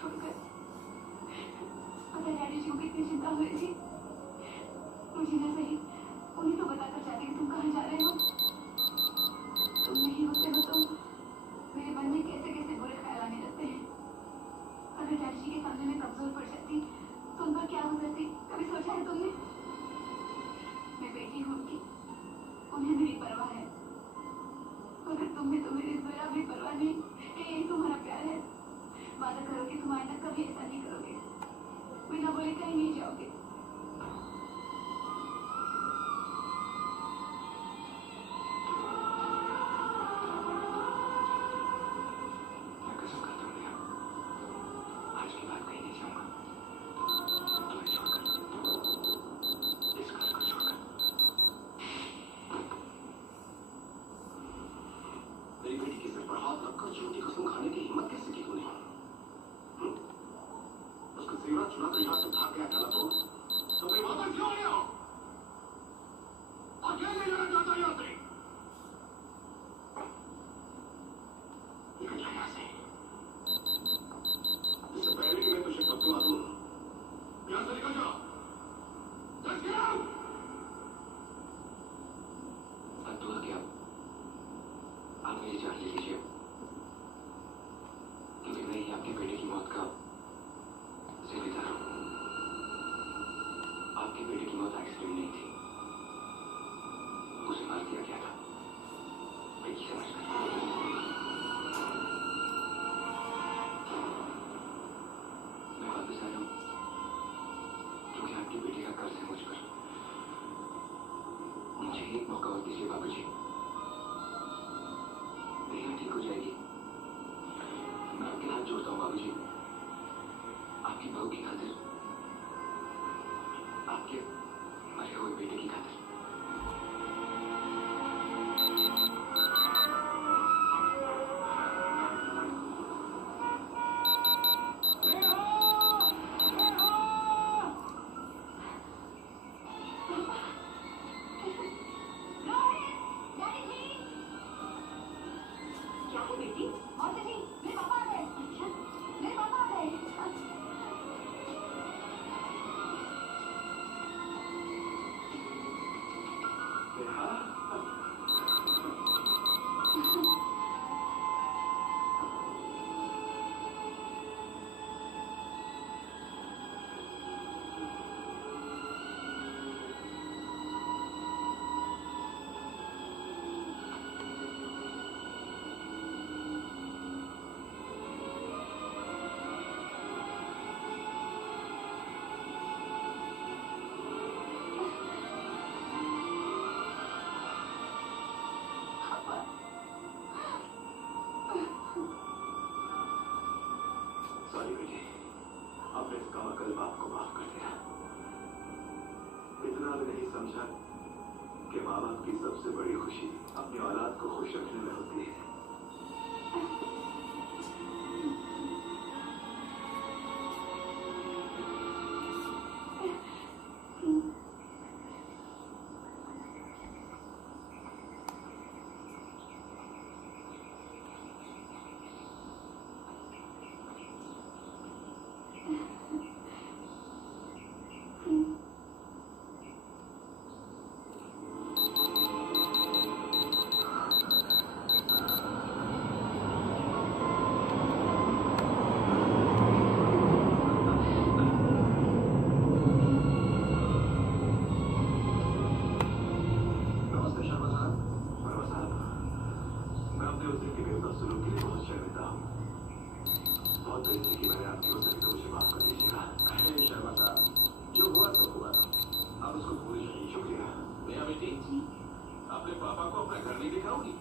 छोड़कर। पता डैडी जी को कितनी चिंता हुई थी। मुझे न सही उन्हीं तो बताकर जाते कि तुम कहाँ जा रहे हो। तुम नहीं होते हो तो मेरे मन में कैसे कैसे बुरे ख्याल आने लगते हैं। अगर डैडी जी के सामने मैं कमजोर पड़ जाती तो उन पर क्या गुजरती, कभी सोचा है तुमने? मैं बेटी हूँ उनकी, उन्हें मेरी परवाह है। अगर तुम्हें तो मेरी जरा भी परवाह नहीं कि यही तुम्हारा प्यार है, वादा करो कि तुम आइंदा कभी ऐसा नहीं करोगे, बिना बोले कहीं नहीं जाओगे। मेरी बेटी के सिर पर हाथ रखकर झूठी कसम खाने की हिम्मत कैसे की तूने? उसका जेवरात चुरा कर यहाँ से भाग गया था ना तो फिर वापस क्यों आया? और क्या ले जाना चाहता यहाँ से? निकल जा यहाँ से। इससे पहले कि मैं तुझे बददुआ दूं, यहाँ से निकल जा। Let's get out! बददुआ क्या? आप मेरी जान ले लीजिए, क्योंकि मैं ही आपके बेटे की मौत का जिम्मेदार हूँ। आपके बेटे की मौत एक्सीडेंट नहीं थी, उसे मार दिया गया था। बेटी समझकर मैं वापस आ रहा हूँ, क्योंकि आपके बेटे का कर्ज है मुझ पर। मुझे एक मौका और दीजिए बाबूजी, बेटियां ठीक हो जाएगी। मैं आपके हाथ जोड़ता हूँ बाबूजी, आपकी बहू की खातिर, आपके मरे हुए बेटे की खातिर। क्या है बेटी? मौसी जी, मेरे पापा आ गए। अच्छा, मेरे पापा आ गए। सॉरी बेटी, अब मैं इसका कल बाप को माफ कर दिया। इतना भी नहीं समझा कि माँ बाप की सबसे बड़ी खुशी अपनी औलाद को खुश रखने में होती है। बहुत बेइज्जती की मैंने आपकी हो सके तो मुझे माफ कर दीजिएगा। शर्मा साहब, जो हुआ तो हुआ, आप उसको भूल जाइए। शुक्रिया। भैया बेटी, अपने पापा को अपना घर नहीं दिखाओगी?